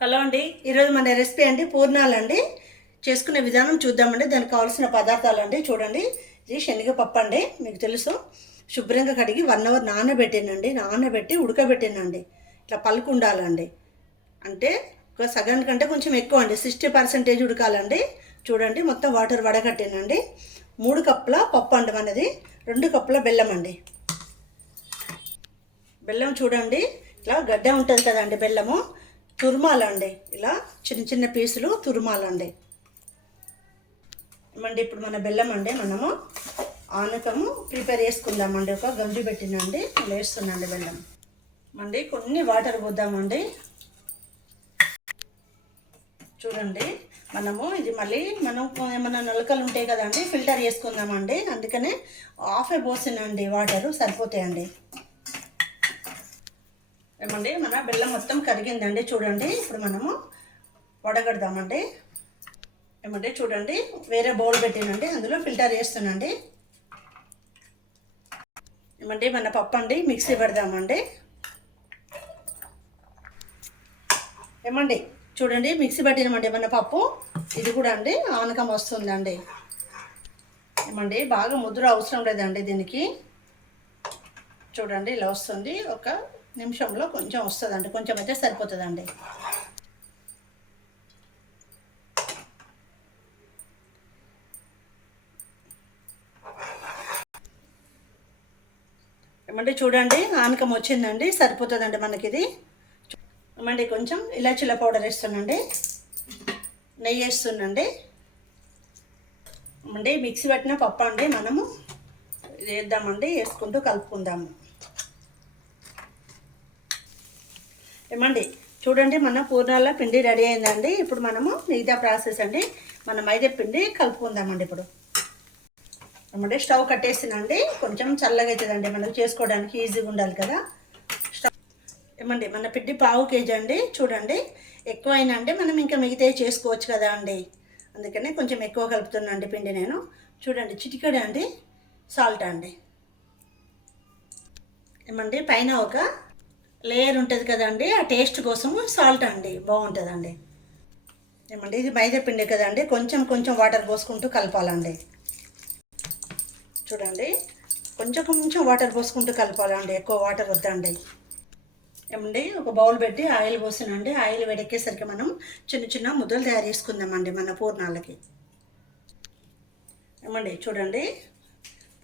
Hello అండి, ఈరోజు మన రెసిపీ అండి పూర్ణాలు అండి. చేసుకునే విధానం చూద్దామండి. దానికి కావాల్సిన పదార్థాలు అండి చూడండి. ఇది శనగపప్పు అండి, మీకు తెలుసు. శుభ్రంగా కడిగి 1 అవర్ నానబెట్టి ఉడకబెట్టానండి. ఇట్లా పలుకు ఉండాలండి. అంటే ఒక సగానికంటే కొంచెం ఎక్కువ అండి, 60% ఉడకాలండి. చూడండి, మొత్తం వాటర్ వడగట్టానండి. 3 కప్పుల పప్పు అండి మనది. 2 కప్పుల బెల్లం అండి. బెల్లం చూడండి, ఇట్లా గడ్డ ఉంటుంది కదండి, బెల్లము తురుమాలండి. ఇలా చిన్న చిన్న పీసులు తురుమాలండి. ఏమండి, ఇప్పుడు మన బెల్లం అండి మనము ఆనకము ప్రిపేర్ చేసుకుందామండి. ఒక గంజి పెట్టినండి, ఇలా వేస్తున్నాండి బెల్లం అండి. కొన్ని వాటర్ పోద్దామండి. చూడండి, మనము ఇది మళ్ళీ మనం ఏమన్నా నలకలు ఉంటాయి కదండి, ఫిల్టర్ చేసుకుందామండి. అందుకనే హాఫే పోసినండి, వాటరు సరిపోతాయండి. ఏమండి, మన బెల్లం మొత్తం కరిగిందండి. చూడండి, ఇప్పుడు మనము వడగడదామండి. ఏమండి, చూడండి, వేరే బౌల్ పెట్టినండి, అందులో ఫిల్టర్ చేస్తానండి. ఏమండి, మన పప్పు అండి మిక్సీ పెడదామండి. ఏమండి, చూడండి, మిక్సీ పట్టినామండి మన పప్పు. ఇది కూడా అండి ఆనకం వస్తుందండి. ఏమండి, బాగా ముద్ర అవసరం లేదండి దీనికి. చూడండి, ఇలా వస్తుంది. ఒక నిమిషంలో కొంచెం వస్తుందండి, కొంచెం అయితే సరిపోతుందండి. ఏమంటే చూడండి, ఆనకం వచ్చిందండి, సరిపోతుందండి మనకి ఇది. ఏమండి, కొంచెం ఇలాచీల పౌడర్ వేస్తున్నాండి, నెయ్యి వేస్తున్నాండి. ఏమండి, మిక్సీ పట్టిన పప్పు అండి మనము వేద్దామండి, వేసుకుంటూ కలుపుకుందాము. ఏమండి, చూడండి, మన పూర్ణాల పిండి రెడీ అయిందండి. ఇప్పుడు మనము మిగతా ప్రాసెస్ అండి, మన మైదా పిండి కలుపుకుందామండి. ఇప్పుడు ఏమంటే స్టవ్ కట్టేసినండి, కొంచెం చల్లగా అవుతుందండి, మనకు చేసుకోవడానికి ఈజీగా ఉండాలి కదా. స్టవ్ ఏమండి, మన పిండి 1/2 kg అండి. చూడండి, ఎక్కువ అయినా అంటే మనం ఇంకా మిగతా చేసుకోవచ్చు కదా అండి. అందుకనే కొంచెం ఎక్కువ కలుపుతున్నాండి పిండి నేను. చూడండి, చిటికెడు అండి సాల్ట్ అండి. ఏమండి, పైన ఒక లేయర్ ఉంటుంది కదండి, ఆ టేస్ట్ కోసము సాల్ట్ అండి, బాగుంటుందండి. ఏమండి, ఇది మైదా పిండి కదండి, కొంచెం కొంచెం వాటర్ పోసుకుంటూ కలపాలండి. చూడండి, కొంచెం కొంచెం వాటర్ పోసుకుంటూ కలపాలండి, ఎక్కువ వాటర్ వద్దండి. ఏమండి, ఒక బౌల్ పెట్టి ఆయిల్ పోసినండి. ఆయిల్ వేడెక్కేసరికి మనం చిన్న చిన్న ముద్దలు తయారు చేసుకుందామండి మన పూర్ణాలకి. ఏమండి, చూడండి,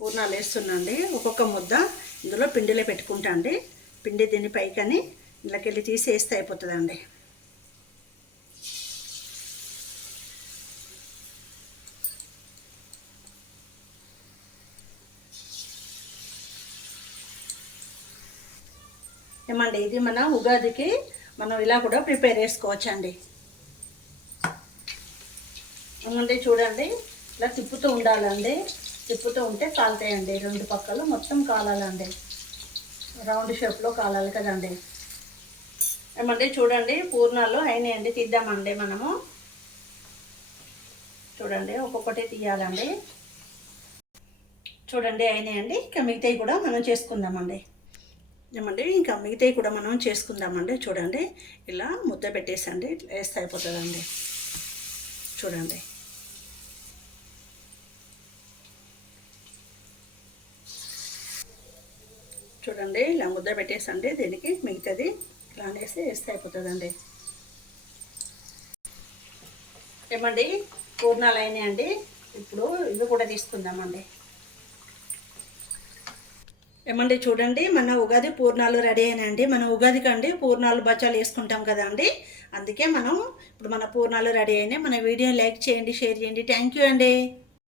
పూర్ణాలు వేస్తున్నాండి. ఒక్కొక్క ముద్ద ఇందులో పిండిలో పెట్టుకుంటా అండి. పిండి దీన్ని పైకని ఇళ్ళకెళ్ళి తీసి వేస్తే అయిపోతుందండి. ఏమండి, ఇది మన ఉగాదికి మనం ఇలా కూడా ప్రిపేర్ చేసుకోవచ్చండి. ఏమండి, చూడండి, ఇలా తిప్పుతూ ఉండాలండి. తిప్పుతూ ఉంటే కాలుతాయండి, 2 పక్కలు మొత్తం కాలాలండి. రౌండ్ షేప్లో కాలాలి కదండి. ఏమండి, చూడండి, పూర్ణాలు అయినాయండి, తీద్దామండి మనము. చూడండి, ఒక్కొక్కటి తీయాలండి. చూడండి, అయినాయండి. ఇంకా మిగతాయి కూడా మనం చేసుకుందామండి. ఏమండి, ఇంకా మిగతాయి కూడా మనం చేసుకుందామండి. చూడండి, ఇలా ముద్ద పెట్టేసండి, వేస్తే అయిపోతుందండి. చూడండి, చూడండి, ఇలా ముద్ద పెట్టేసండి, దీనికి మిగతాది ఇలా అనేసి వేస్తే అయిపోతుందండి. ఏమండి, పూర్ణాలు అయినాయండి. ఇప్పుడు ఇవి కూడా తీసుకుందామండి. ఏమండి, చూడండి, మన ఉగాది పూర్ణాలు రెడీ అయినాయండి. మన ఉగాదికి అండి పూర్ణాలు బచ్చాలు వేసుకుంటాం కదా అండి. అందుకే మనం ఇప్పుడు మన పూర్ణాలు రెడీ అయినాయి. మన వీడియో లైక్ చేయండి, షేర్ చేయండి. థ్యాంక్ యూ అండి.